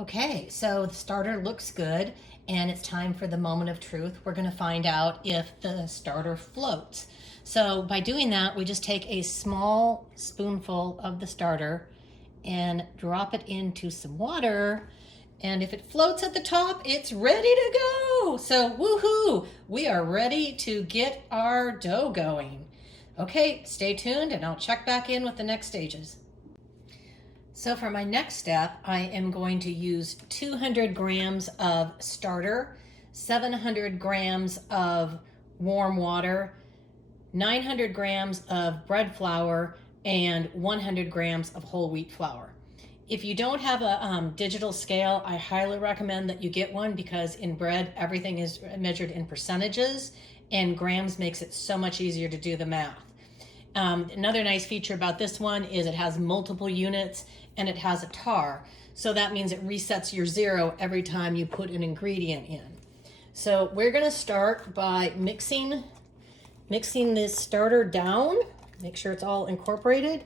Okay, so the starter looks good and it's time for the moment of truth. We're going to find out if the starter floats. So by doing that, we just take a small spoonful of the starter and drop it into some water. And if it floats at the top, it's ready to go. So woohoo, we are ready to get our dough going. Okay, stay tuned and I'll check back in with the next stages. So for my next step, I am going to use 200 grams of starter, 700 grams of warm water, 900 grams of bread flour, and 100 grams of whole wheat flour. If you don't have a digital scale, I highly recommend that you get one because in bread, everything is measured in percentages and grams makes it so much easier to do the math. Another nice feature about this one is it has multiple units and it has a tar. So that means it resets your zero every time you put an ingredient in. So we're gonna start by mixing this starter down, make sure it's all incorporated.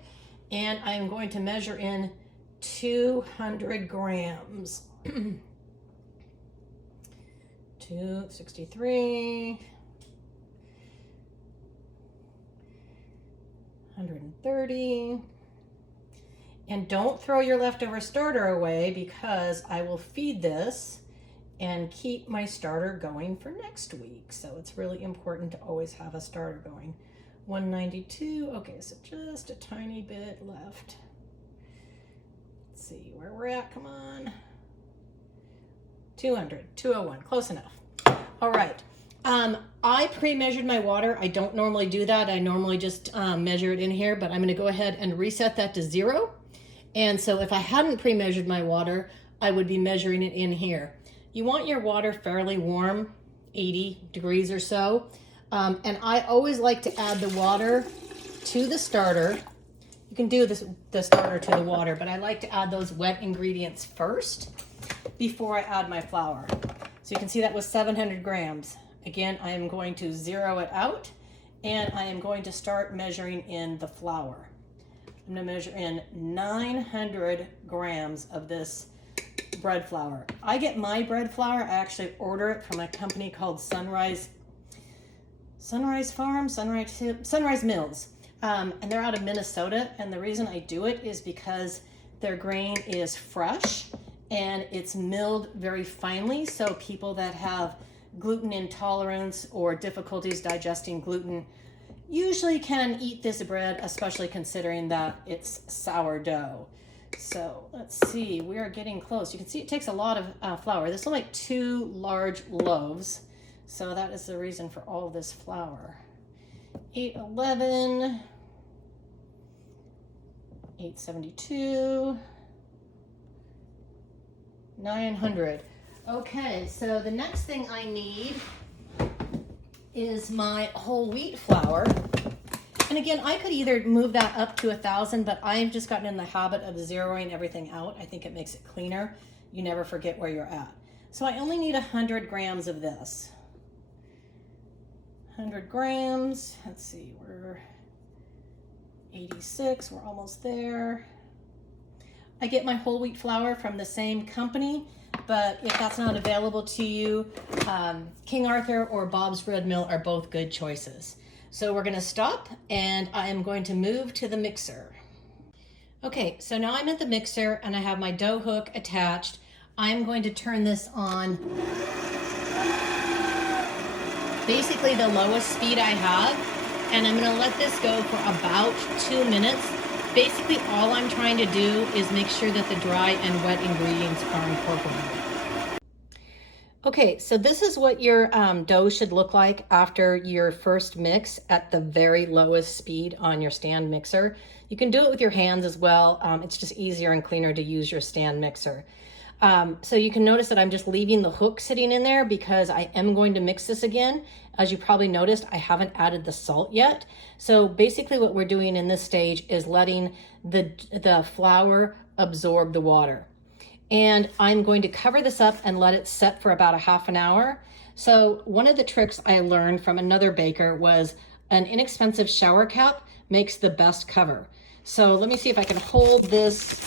And I'm going to measure in 200 grams. 263. 130. And don't throw your leftover starter away because I will feed this and keep my starter going for next week. So it's really important to always have a starter going. 192, okay, so just a tiny bit left. Let's see where we're at, come on. 200, 201, close enough. All right. I pre-measured my water. I don't normally do that. I normally just measure it in here, but I'm going to go ahead and reset that to 0. And so if I hadn't pre-measured my water, I would be measuring it in here. You want your water fairly warm, 80 degrees or so. And I always like to add the water to the starter. You can do the starter to the water, but I like to add those wet ingredients first before I add my flour. So you can see that was 700 grams. Again, I am going to zero it out and I am going to start measuring in the flour. I'm going to measure in 900 grams of this bread flour. I get my bread flour, I actually order it from a company called Sunrise Mills. And they're out of Minnesota. And the reason I do it is because their grain is fresh and it's milled very finely. So people that have gluten intolerance or difficulties digesting gluten usually can eat this bread, especially considering that it's sourdough. So let's see, we are getting close. You can see it takes a lot of flour. This is like 2 large loaves. So that is the reason for all this flour. 811, 872, 900. Okay, so the next thing I need is my whole wheat flour. And again, I could either move that up to 1,000, but I've just gotten in the habit of zeroing everything out. I think it makes it cleaner. You never forget where you're at. So I only need 100 grams of this. 100 grams, let's see, we're 86, we're almost there. I get my whole wheat flour from the same company, but if that's not available to you, King Arthur or Bob's Bread Mill are both good choices. So we're gonna stop and I am going to move to the mixer. Okay, so now I'm at the mixer and I have my dough hook attached. I'm going to turn this on basically the lowest speed I have, and I'm gonna let this go for about 2 minutes. Basically, all I'm trying to do is make sure that the dry and wet ingredients are incorporated. Okay, so this is what your dough should look like after your first mix at the very lowest speed on your stand mixer. You can do it with your hands as well. It's just easier and cleaner to use your stand mixer. So you can notice that I'm just leaving the hook sitting in there because I am going to mix this again. As you probably noticed, I haven't added the salt yet. So basically what we're doing in this stage is letting the flour absorb the water. And I'm going to cover this up and let it set for about a half an hour. So one of the tricks I learned from another baker was an inexpensive shower cap makes the best cover. So let me see if I can hold this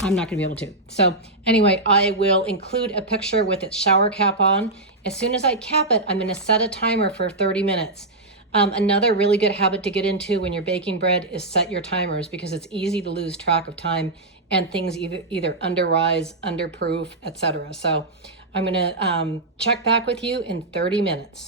I'm not gonna be able to. So anyway, I will include a picture with its shower cap on. As soon as I cap it, I'm gonna set a timer for 30 minutes. Another really good habit to get into when you're baking bread is set your timers, because it's easy to lose track of time and things either underrise, underproof, etc. So I'm gonna check back with you in 30 minutes.